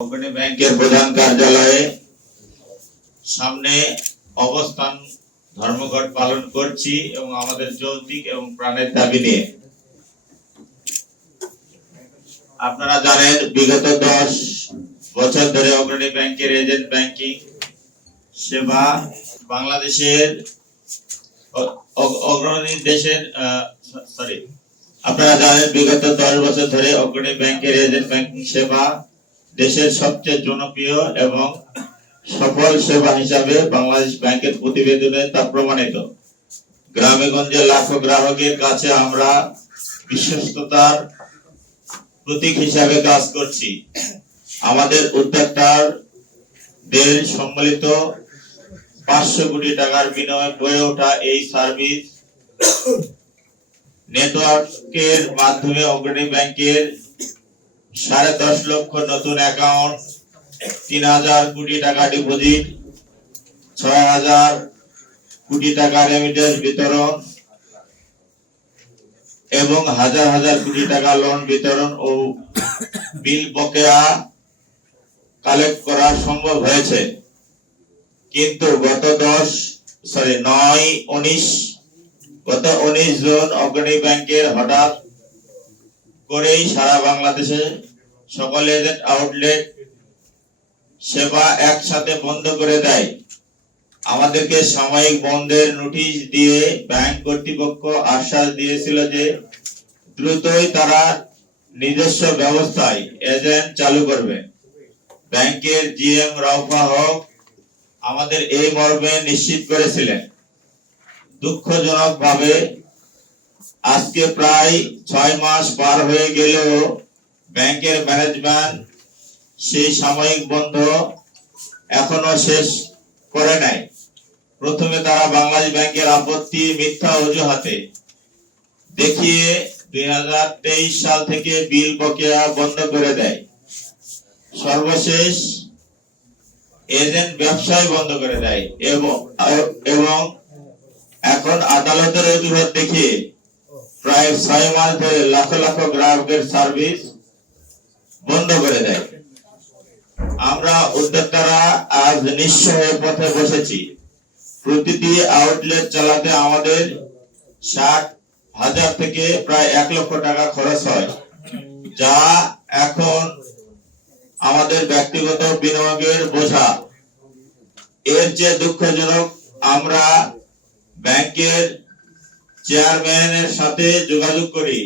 অগ্রণী ব্যাংকের প্রধান কার্যালয়ে সামনে অবস্থান ধর্মঘট পালন করছি এবং আমাদের যৌক্তিক এবং প্রাণের দাবি নিয়ে। আপনারা জানেন, বিগত দশ বছর ধরে অগ্রণী ব্যাংকের এজেন্ট ব্যাংকিং সেবা বাংলাদেশের অগ্রণী দেশের সরি, আপনারা জানেন, বিগত দশ বছর ধরে অগ্রণী ব্যাংকের এজেন্ট ব্যাংকিং সেবা দেশের সবচেয়ে জনপ্রিয় এবং সফল সেবা হিসাবে বাংলাদেশ ব্যাংকের প্রতিবেদনে তা প্রমাণিত। গ্রামে গঞ্জে লাখো গ্রাহকের কাছে আমরা বিশ্বস্ততার প্রতীক হিসাবে কাজ করছি। আমাদের উদ্যোক্তার দের সম্মিলিত পাঁচশো কোটি টাকার বিনিয়োগ গড়ে ওঠা এই সার্ভিস নেটওয়ার্কের মাধ্যমে অগ্রণী ব্যাংকের সাড়ে দশ লক্ষ নতুন অ্যাকাউন্ট তিন হাজার কোটি টাকা ডিপোজিট ছয় হাজার কোটি টাকা রেমিটেন্স বিতরণ এবং হাজার হাজার কোটি টাকা লোন বিতরণ ও বিল বকেয়া কালেক্ট করা সম্ভব হয়েছে। কিন্তু গত দশ সরি নয়, উনিশ, গত উনিশ জুন অগ্রণী ব্যাংকের হঠাৎ করেই সারা বাংলাদেশে সকল এজেন্ট আউটলেট সেবা একসাথে বন্ধ করে দেয়। আমাদেরকে সাময়িক বন্ধের নোটিশ দিয়ে ব্যাংক কর্তৃপক্ষ আশ্বাস দিয়েছিল যে দ্রুতই তারা নিজস্ব ব্যবস্থায় এজেন্ট চালু করবে। ব্যাংকের জিএম রাউফা হক আমাদের এই মর্মে নিশ্চিত করেছিলেন। দুঃখজনক ভাবে আজকে প্রায় ছয় মাস পার হয়ে গেলেও ব্যাংকের ম্যানেজমেন্ট সেই সাময়িক বন্ধ এখনও শেষ করে নাই। প্রথমে তারা বাংলাদেশ ব্যাংকের আপত্তি, মিথ্যা অজুহাতে দেখিয়ে দু হাজার তেইশ সাল থেকে বিল বকেয়া বন্ধ করে দেয়। সর্বশেষ এজেন্ট ব্যবসায় বন্ধ করে দেয় এবং এবং এখন আদালতের অজুহাত দেখিয়ে প্রায় ছয় মাস ধরে লাখ লাখ গ্রাহকের সার্ভিস বন্ধ করে দেয়। আমরা উদ্যোক্তারা আজ নিঃস্ব হয়ে পথে বসেছি। প্রতিটি আউটলেট চালাতে আমাদের ষাট হাজার থেকে প্রায় এক লক্ষ টাকা খরচ হয়, যা এখন আমাদের ব্যক্তিগত বিনিয়োগের বোঝা। এর যে দুঃখজনক, আমরা ব্যাংকের চেয়ারম্যানের সাথে যোগাযোগ করি।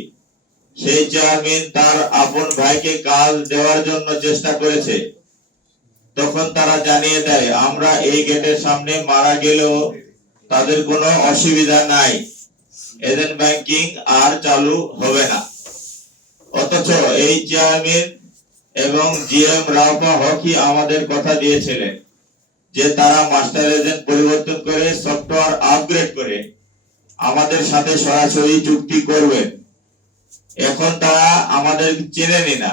সেই চেয়ারম্যান তার আপন ভাইকে কাজ দেওয়ার জন্য চেষ্টা করেছে। তখন তারা জানিয়ে দেয়, আমরা এই গেটের সামনে মারা গেলেও তাদের কোনো অসুবিধা নাই। এজেন্ট ব্যাংকিং আর চালু হবে না। অথচ এই চেয়ারম্যান এবং জিএম রাউপা হকি আমাদের কথা দিয়েছিলেন যে তারা মাস্টার এজেন্ট পরিবর্তন করে সফটওয়্যার আপগ্রেড করে আমাদের সাথে সরাসরি চুক্তি করবেন এখন তারা আমাদের চেনেনি না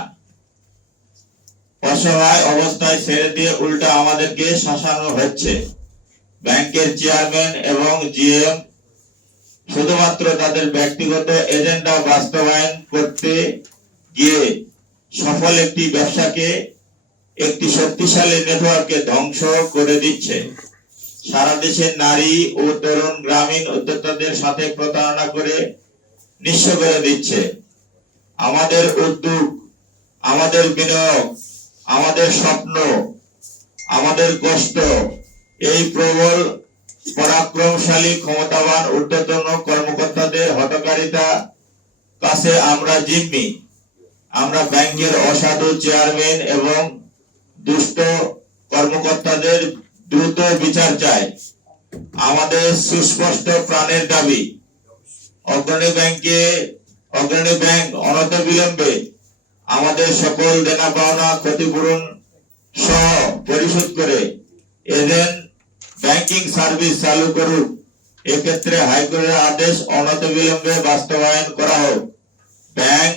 অসহায় অবস্থায় ছেড়ে দিয়ে উল্টা আমাদেরকে শাসানো হচ্ছে। ব্যাংকের চেয়ারম্যান এবং জিএম শুধুমাত্র তাদের ব্যক্তিগত এজেন্ডা বাস্তবায়ন করতে গিয়ে সফল একটি ব্যবসাকে, একটি শক্তিশালী নেটওয়ার্ককে ধ্বংস করে দিচ্ছে। সারা দেশের নারী ও তরুণ গ্রামীণ উদ্যোক্তাদের সাথে প্রতারণা করে নিঃস্ব করে দিচ্ছে। আমাদের উদ্যোগ, আমাদের বিনিয়োগ, আমাদের স্বপ্ন, আমাদের কষ্ট, এই প্রবল, পরাক্রমশালী, ক্ষমতাবান, ঊর্ধ্বতন কর্মকর্তাদের হতকারিতা কাছে আমরা জিম্মি। আমরা ব্যাংকের অসাধু চেয়ারম্যান এবং দুষ্ট কর্মকর্তাদের দ্রুত বিচার চাই। আমাদের সুস্পষ্ট প্রাণের দাবি, অগ্রণী ব্যাংকে, অগ্রণী ব্যাংক অনত বিলম্বে আমাদের সকল দেনা পাওনা ক্ষতিপূরণ সহ পরিশোধ করে এজেন্ট ব্যাংকিং সার্ভিস চালু করুক। এক্ষেত্রে হাইকোর্টের আদেশ অনত বিলম্বে বাস্তবায়ন করা হোক। ব্যাংক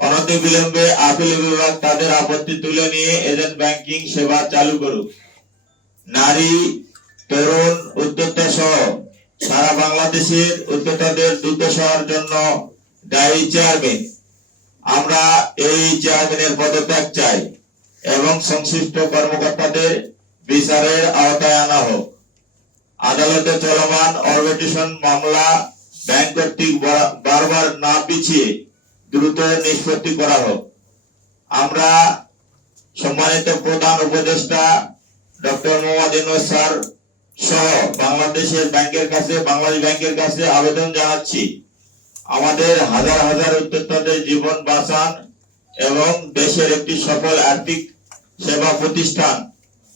অনতি বিলম্বে আপিল বিভাগ তাদের আপত্তি তুলে নিয়ে এজেন্ট ব্যাংকিং সেবা চালু করুক। নারী, তরুণ, উদ্যোক্তা সহ সারা বাংলাদেশের উদ্যোক্তাদের দুর্দশার জন্য দায়ী চেয়ারম্যান আমরা এই চেয়ারম্যানের পদত্যাগ চাই এবং সংশ্লিষ্ট কর্মকর্তাদের বিচারের আওতায় আনা হোক। আদালতে চলমান অরবিটেশন মামলা ব্যাংক কর্তৃক বারবার না পিছিয়ে দ্রুত নিষ্পত্তি করা হোক। আমরা সম্মানিত প্রধান উপদেষ্টা ডক্টর মোহাম্মদ ইউনূস স্যার সহ বাংলাদেশের ব্যাংকের কাছে, বাংলাদেশ ব্যাংকের কাছে আবেদন জানাচ্ছি। আমাদের হাজার হাজার উদ্যোক্তাদের জীবন বাঁচান এবং দেশের একটি সফল আর্থিক সেবা প্রতিষ্ঠান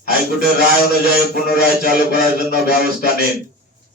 হাইকোর্টের রায় অনুযায়ী পুনরায় চালু করার জন্য ব্যবস্থা নিন।